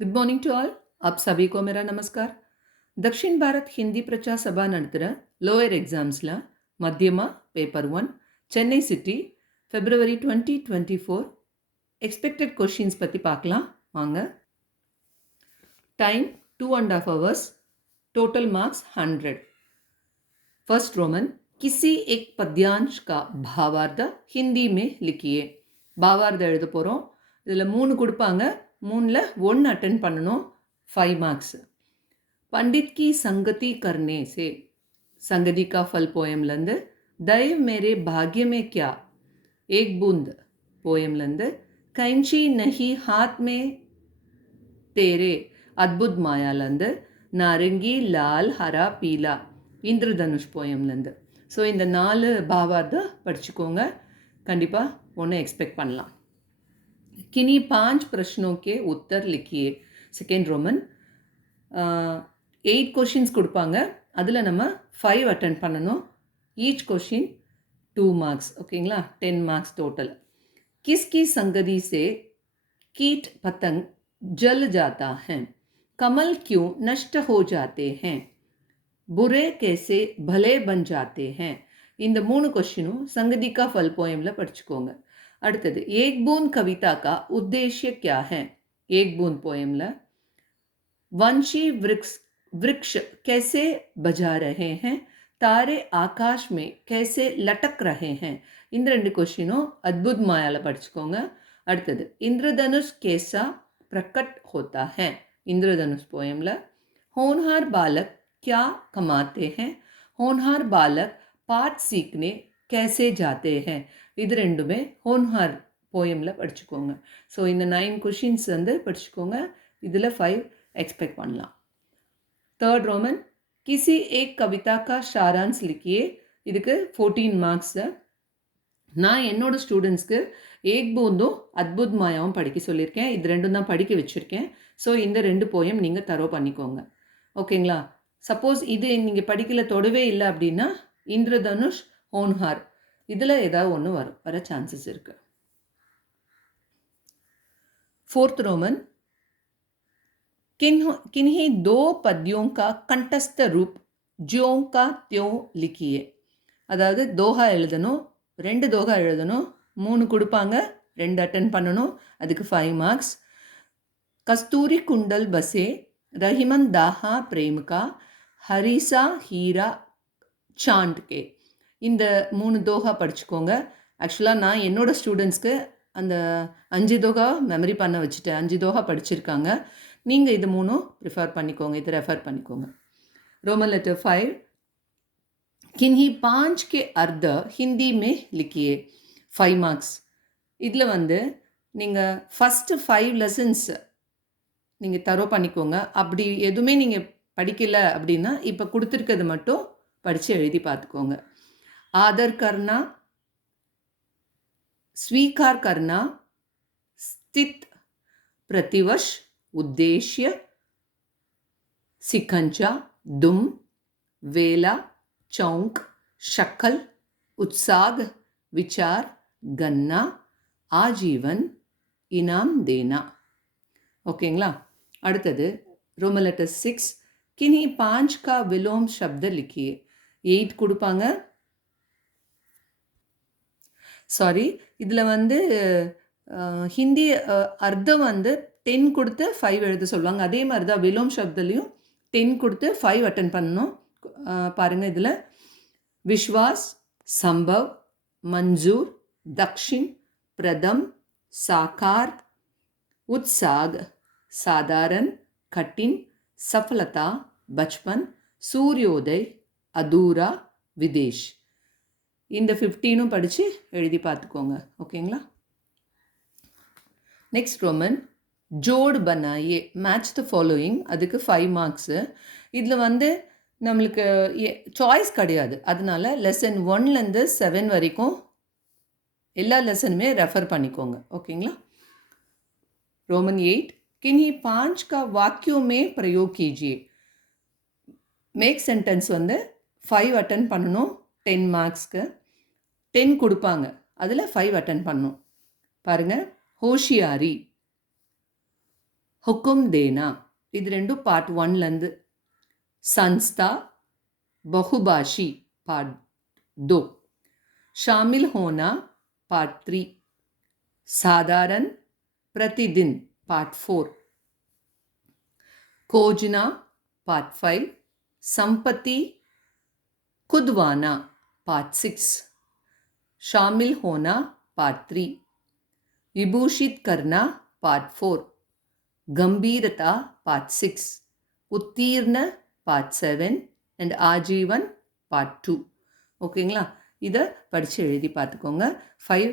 Good morning to all. आप सभी को मेरा नमस्कार। दक्षिण भारत हिंदी प्रचार सभा नड़तर लोअर एग्जाम्स मध्यमा paper 1 Chennai city February 2024 expected questions பற்றி பார்க்கலாம் வாங்க. Time 2.5 hours. Total marks 100. First Roman, किसी एक पद्यांश का भावार्थ हिंदी में लिखिए. भावार्थ எழுத போகிறோம். இதில் 3 கொடுப்பாங்க. 3ல் 1 அட்டென்ட் பண்ணணும். 5 marks. पंडित की संगति करने से संगति का फल पोएम लंद दैव मेरे भाग्य में क्या एक बूंद पोएम लंद कैंची नहीं हाथ में तेरे अद्भुत माया लंद नारंगी लाल हरा पीला इंद्रधनुष पोएम लंद. ஸோ இந்த 4 பாவார்த்தை படிச்சுக்கோங்க. கண்டிப்பாக ஒன்று எக்ஸ்பெக்ட் பண்ணலாம். किन्हीं 5 प्रश्नों के उत्तर लिखिए. செகண்ட் ரோமன் 8 கொஷின்ஸ் கொடுப்பாங்க. அதில் நம்ம 5 அட்டென்ட் பண்ணணும். Each question 2 marks. ஓகேங்களா? 10 marks टोटल. किसकी संगति से कीट पतंग जल जाता है? कमल क्यों नष्ट हो जाते हैं? बुरे कैसे भले बन जाते हैं? இந்த 3 கொஷினும் சங்கதிகா ஃபல் போயமில் படிச்சுக்கோங்க. அடுத்தது एक बूंद कविता का उद्देश्य क्या है? एक बूंद पोएमला वंशी वृक्ष कैसे बजा रहे हैं? तारे आकाश में कैसे लटक रहे हैं? இந்த 2 கொஷினும் अद्भुत मायाला படிச்சுக்கோங்க. அடுத்தது इंद्रधनुष कैसा प्रकट होता है? इंद्रधनुष पोएमला होनहार बालक क्या कमाते हैं? होनहार बालक पाठ सीखने कैसे जाते हैं? இது ரெண்டுமே ஹோன்ஹார் போயமில் படிச்சுக்கோங்க. ஸோ இந்த 9 கொஷின்ஸ் வந்து படிச்சுக்கோங்க. இதில் 5 எக்ஸ்பெக்ட் பண்ணலாம். தேர்ட் ரோமன் கிசி ஏக் கவிதா கா ஷாரான்ஸ் லிக்கியே. இதுக்கு 14 மார்க்ஸு. நான் என்னோடய ஸ்டூடெண்ட்ஸ்க்கு ஏக் பூந்தும் அத்புத் மாயாவும் படிக்க சொல்லியிருக்கேன். இது ரெண்டும் தான் படிக்க வச்சுருக்கேன். ஸோ இந்த 2 போயம் நீங்கள் தரோ பண்ணிக்கோங்க. ஓகேங்களா? சப்போஸ் இது நீங்கள் படிக்கல தொடவே இல்லை அப்படின்னா இந்திரதனுஷ் ஹோன்ஹார் இதில் ஏதாவது ஒன்று வர சான்சஸ் இருக்குது. फोर्थ रोमन किन्हीं 2 पद्यों का कंठस्थ रूप ज्यों का त्यों लिखिए. அதாவது தோஹா எழுதணும். 2 தோஹா எழுதணும். 3 கொடுப்பாங்க. 2 அட்டென்ட் பண்ணணும். அதுக்கு 5 marks. कस्तूरी कुंडल बसे रहीमन दाहा प्रेम का हरीसा हीरा चांद के. இந்த 3 தோஹா படிச்சுக்கோங்க. ஆக்சுவலாக நான் என்னோடய ஸ்டூடெண்ட்ஸ்க்கு அந்த 5 தோஹா மெமரி பண்ண வச்சுட்டேன். 5 தோஹா படிச்சிருக்காங்க. நீங்கள் இது 3 ப்ரிஃபர் பண்ணிக்கோங்க. இதை ரெஃபர் பண்ணிக்கோங்க. रोमन लेटर 5 किन्हीं 5 के अर्थ हिंदी में लिखिए. 5 marks. இதில் வந்து நீங்கள் ஃபஸ்ட்டு 5 லெசன்ஸ் நீங்கள் தரோ பண்ணிக்கோங்க. அப்படி எதுவுமே நீங்கள் படிக்கலை அப்படின்னா இப்போ கொடுத்துருக்கிறது மட்டும் படித்து எழுதி பார்த்துக்கோங்க. आदर करना, स्वीकार करना, स्थित, प्रतिवश, उद्देश्य, सिकंजा, दुम, वेला, चौंक, शक्ल, उत्साग, विचार, गन्ना, आजीवन, इनाम देना. ओकेங்களா? அடுத்தது रोमन लेटर 6 किन्हीं 5 का विलोम शब्द लिखिए. 8 கொடுப்பாங்க. சாரி, இதில் வந்து ஹிந்தி அர்த்தம் வந்து 10 கொடுத்து 5 எழுத சொல்லுவாங்க. அதே மாதிரி தான் விலோம் சப்தலையும் 10 கொடுத்து 5 அட்டன் பண்ணணும். பாருங்கள், இதில் விஸ்வாஸ், சம்பவ், மஞ்சூர், தக்ஷின், பிரதம், சாக்கார், உத்சாக், சாதாரண, கட்டின், சஃலதா, பச்பன், சூரியோதய், அதூரா, விதேஷ். இந்த 15 படித்து எழுதி பார்த்துக்கோங்க. ஓகேங்களா? நெக்ஸ்ட் ரோமன் ஜோடு பனாயே மேட்ச் த ஃபாலோயிங். அதுக்கு 5 மார்க்ஸு. இதில் வந்து நம்மளுக்கு சாய்ஸ் கிடையாது. அதனால லெசன் 1லேருந்து 7 வரைக்கும் எல்லா லெசனுமே ரெஃபர் பண்ணிக்கோங்க. ஓகேங்களா? रोमन 8 किन्हीं 5 का वाक्यों में प्रयोग कीजिए. மேக் சென்டென்ஸ் வந்து 5 அட்டன் பண்ணணும். 10 மார்க்ஸ்க்கு 10 கொடுப்பாங்க. அதில் 5 அட்டன் பண்ணணும். பாருங்கள், होशियारी, हुकुम देना இது ரெண்டும் பார்ட் 1லேருந்து. संस्था बहुभाषी पार्ट 2, शामिल होना पार्ट 3, साधारण प्रतिदिन पार्ट 4, खोजना पार्ट 5, संपत्ति खुदवाना पार्ट 6, शामिल होना पार्ट 3, विभूषित करना पार्ट 4, गंभीरता पार्ट 6, उत्तीर्ण पार्ट 7 and आजीवन पार्ट 2. ஓகேங்களா? இதை படித்து எழுதி பார்த்துக்கோங்க. 5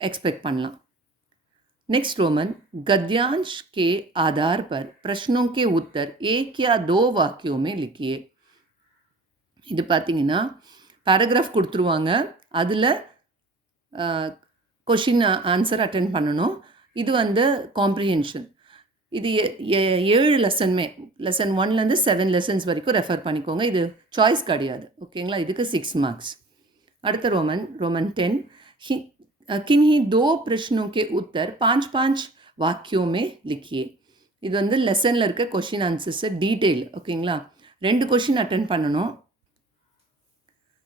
एक्सपेक्ट பண்ணலாம். नेक्स्ट रोमन, गद्यांश के आधार पर प्रश्नों के उत्तर एक या दो वाक्यों में लिखिए. இது பார்த்தீங்கன்னா பேராகிராஃப் கொடுத்துருவாங்க, அதில் கொஷின் ஆன்சர் அட்டென்ட் பண்ணணும். இது வந்து காம்ப்ரிஹென்ஷன். இது 7 லெசனுமே, லெசன் 1லேருந்து 7 லெசன்ஸ் வரைக்கும் ரெஃபர் பண்ணிக்கோங்க. இது சாய்ஸ் கிடையாது. ஓகேங்களா? இதுக்கு 6 மார்க்ஸ். அடுத்த रोमन 10, किन्हीं 2 प्रश्नों के उत्तर 5-5 वाक्यों में लिखिए. இது வந்து லெசனில் இருக்க கொஷின் ஆன்சர்ஸை டீட்டெயில். ஓகேங்களா? 2 கொஷின் அட்டென்ட் பண்ணணும்.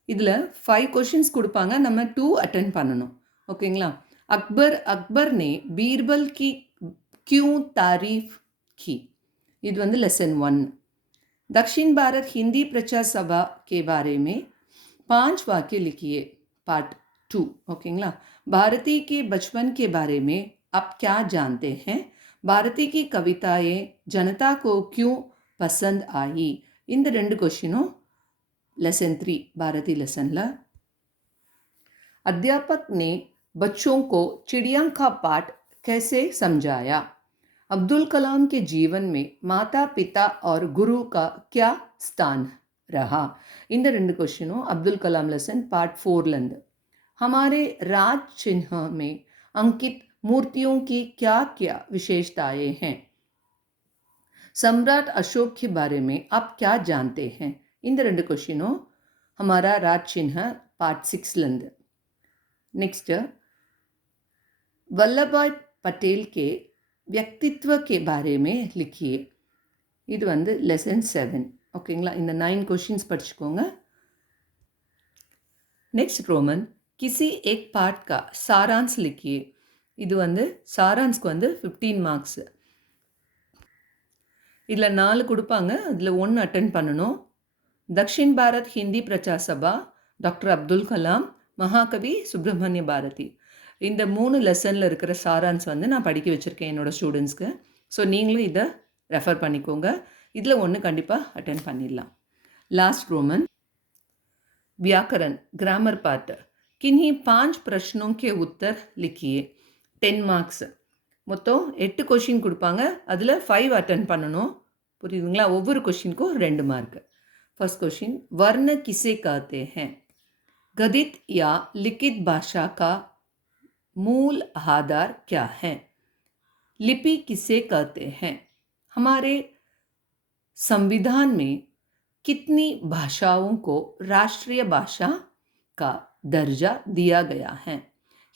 இதில் 5 கொஷின்ஸ் கொடுப்பாங்க, நம்ம 2 அட்டென்ட் பண்ணணும். ஓகேங்களா? अकबर ने बीरबल की क्यों तारीफ की. இது வந்து லெசன் 1. दक्षिण भारत हिंदी प्रचार सभा के बारे में 5 वाक्य लिखिए पार्ट 2. ஓகேங்களா? भारती के बचपन के बारे में आप क्या जानते हैं. भारती की कविताएं जनता को क्यों पसंद आई. இந்த 2 கொஷினும் लेसन 3 भारती लेसन ला. अध्यापक ने बच्चों को चिड़िया का पाठ कैसे समझाया. अब्दुल कलाम के जीवन में माता पिता और गुरु का क्या स्थान रहा. இந்த 2 क्वेश्चनों अब्दुल कलाम लेसन पार्ट 4 हमारे राज चिन्ह में अंकित मूर्तियों की क्या क्या विशेषताएं हैं. सम्राट अशोक के बारे में आप क्या जानते हैं. இந்த 2 क्वेश्चनों हमारा राज चिन्ह पार्ट 6 नेक्स्ट, वल्लभ भाई पटेल के व्यक्तित्व के बारे में लिखिए. இது வந்து லெசன் 7. ஓகேங்களா? இந்த 9 क्वेश्चंस படிச்சுக்கோங்க. नेक्स्ट रोमन, किसी एक पार्ट का सारांश लिखिए. இது வந்து சாரான்ஸ்க்கு வந்து 15 மார்க்ஸ். இதில் 4 கொடுப்பாங்க, அதில் 1 அட்டென்ட் பண்ணணும். दक्षिण भारत हिंदी प्रचार सभा, डॉक्टर अब्दुल कलाम, महाकवि सुब्रमण्य भारती. இந்த 3 லெசனில் இருக்கிற சாரான்ஸ் வந்து நான் படிக்க வச்சுருக்கேன் என்னோடய ஸ்டூடெண்ட்ஸ்க்கு. ஸோ நீங்களும் இதை ரெஃபர் பண்ணிக்கோங்க. இதில் 1 கண்டிப்பாக அட்டென்ட் பண்ணிடலாம். लास्ट रोमन, व्याकरण ग्रामर पार्ट, किन्हीं 5 प्रश्नों के उत्तर लिखिए. 10 மார்க்ஸ். மொத்தம் 8 கொஷின் கொடுப்பாங்க, அதில் 5 அட்டென்ட் பண்ணணும். புரியுதுங்களா? ஒவ்வொரு கொஷினுக்கும் 2 மார்க். फर्स्ट क्वेश्चन, वर्ण किसे कहते हैं. गद्य या लिखित भाषा का मूल आधार क्या है. लिपि किसे कहते हैं. हमारे संविधान में कितनी भाषाओं को राष्ट्रीय भाषा का दर्जा दिया गया है.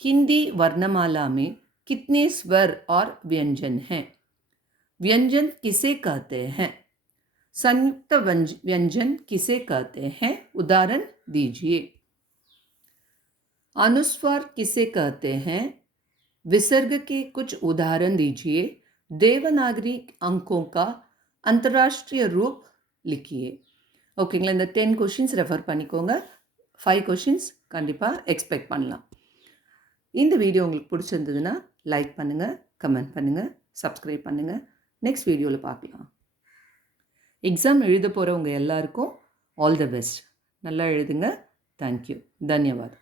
हिंदी वर्णमाला में कितने स्वर और व्यंजन हैं. व्यंजन किसे कहते हैं. संयुक्त व्यंजन किसे कहते हैं. उदाहरण दीजिए. अनुस्वार किसे कहते हैं. विसर्ग के कुछ उदाहरण दीजिए. देवनागरी अंकों का अंतर्राष्ट्रीय रूप लिखिए. ஓகேங்களா? இந்த 10 கொஷின்ஸ் ரெஃபர் பண்ணிக்கோங்க. 5 கொஷின்ஸ் கண்டிப்பாக எக்ஸ்பெக்ட் பண்ணலாம். இந்த வீடியோ உங்களுக்கு பிடிச்சிருந்ததுன்னா லைக் பண்ணுங்கள், கமெண்ட் பண்ணுங்கள், சப்ஸ்கிரைப் பண்ணுங்கள். நெக்ஸ்ட் வீடியோவில் பார்க்கலாம். எக்ஸாம் எழுத போகிறவங்க எல்லாருக்கும் ஆல் தி பெஸ்ட். நல்லா எழுதுங்க. தேங்க்யூ. தன்யவாத்.